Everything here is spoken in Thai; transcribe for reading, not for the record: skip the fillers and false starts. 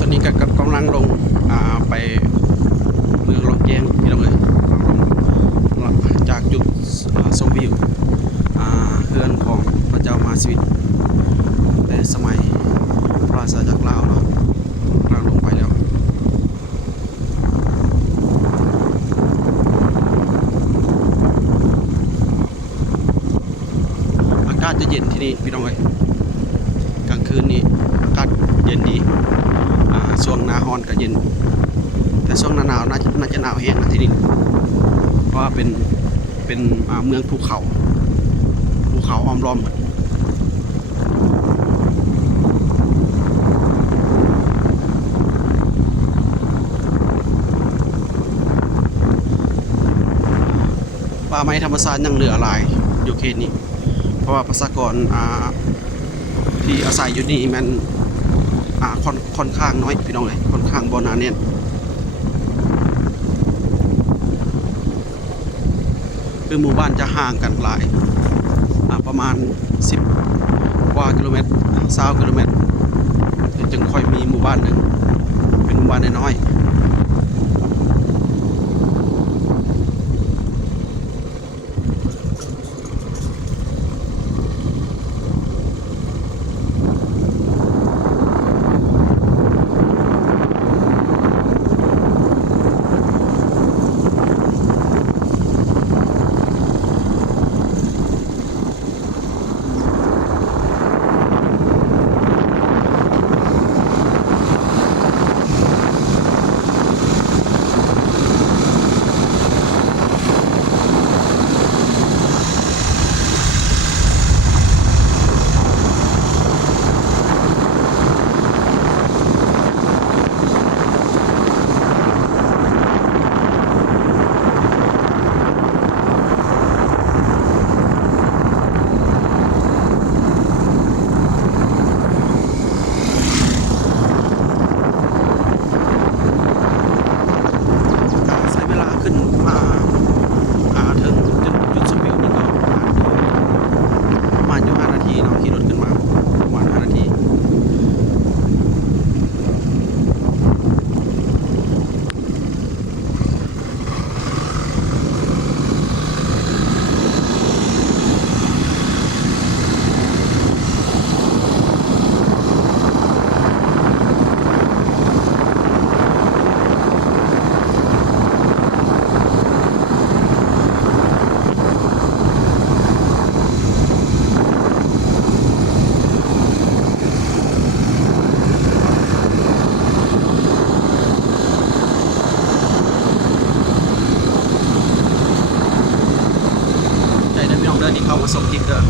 ตอนนี้ก็กำลังลงไปเมืองลองแกงพี่น้องเอ๋ยลงจากจุดชมวิวเรือนของพระเจ้ามาสวิตในสมัยพระราชาจากลาวเนาะกำลังลงไปแล้วอากาศจะเย็นที่นี่พี่น้องเอ๋ยกลางคืนนี้อากาศเย็นดีช่วงหน้าร้อนก็เย็นแต่ช่วงหน้าหนาวน่าจะหนาวแห้งนะที่นี่เพราะว่าเป็นเมืองภูเขาอ้อมล้อมหมดป่าไม้ธรรมชาติยังเหลือหลายอยู่เขตนี้เพราะว่าประชากรที่อาศัยอยู่นี่มันค่อนข้างน้อยพี่น้องเลยค่อนข้างบ่หนาแน่นคือหมู่บ้านจะห่างกันหลายประมาณ10กว่ากิโลเมตร20กิโลเมตรจึงค่อยมีหมู่บ้านหนึ่งเป็นหมู่บ้านน้อยใช้เวลาขึ้นมาถึงจุดชมวิวนี่ก็ประมาณอยู่5 นาทีเนาะขี่รถขึ้นมาประมาณ5 นาทีใจเดินพี่น้องเดินที่เข้ามาส่งคลิปเด้อ